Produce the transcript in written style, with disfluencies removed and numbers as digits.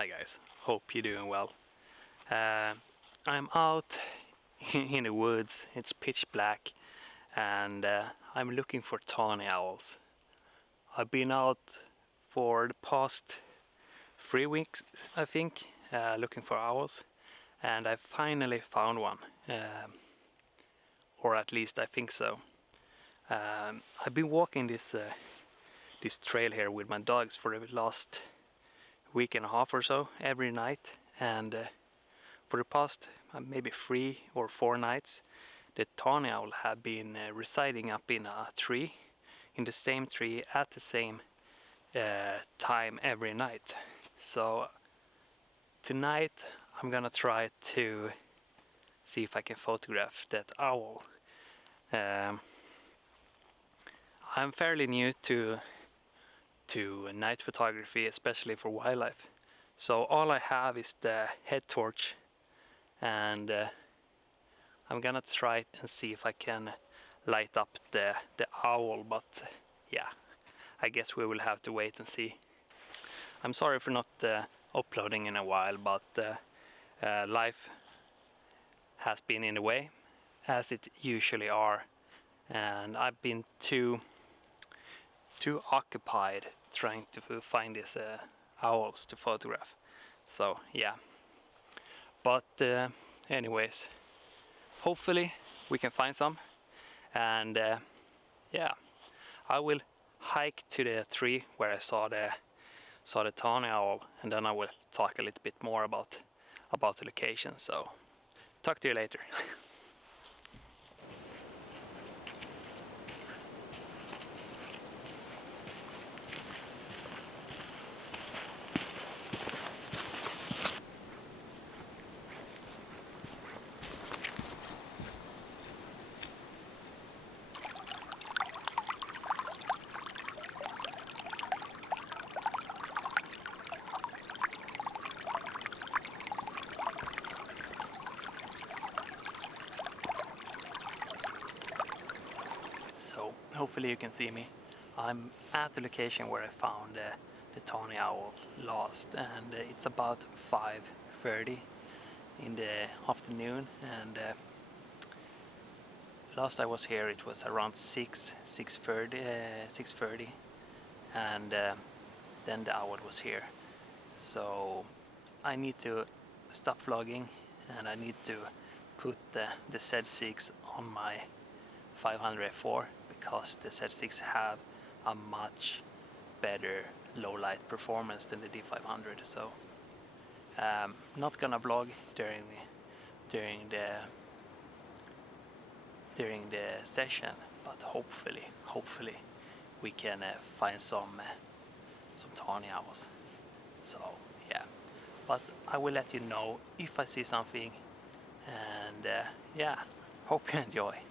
Hi guys, hope you're doing well. I'm out in the woods, it's pitch black, and I'm looking for tawny owls. I've been out for the past 3 weeks, I think, looking for owls, and I finally found one, or at least I think so. I've been walking this trail here with my dogs for the last week and a half or so, every night, and for the past maybe 3 or 4 nights the tawny owl have been residing up in a tree, in the same tree at the same time every night. So tonight I'm gonna try to see if I can photograph that owl. I'm fairly new to night photography, especially for wildlife. So all I have is the head torch, and I'm gonna try and see if I can light up the owl, but yeah, I guess we will have to wait and see. I'm sorry for not uploading in a while, but life has been in the way, as it usually are, and I've been too occupied trying to find these owls to photograph. So yeah, but anyways, hopefully we can find some, and yeah, I will hike to the tree where I saw the tawny owl, and then I will talk a little bit more about the location. So talk to you later. So hopefully you can see me. I'm at the location where I found the tawny owl last, and it's about 5:30 in the afternoon, and last I was here it was around 6:30, and then the owl was here. So I need to stop vlogging, and I need to put the Z6 on my 500 f4, because the Z6 have a much better low light performance than the D500. So not gonna vlog during the session, but hopefully we can find some tawny owls. So yeah, but I will let you know if I see something, and yeah, hope you enjoy.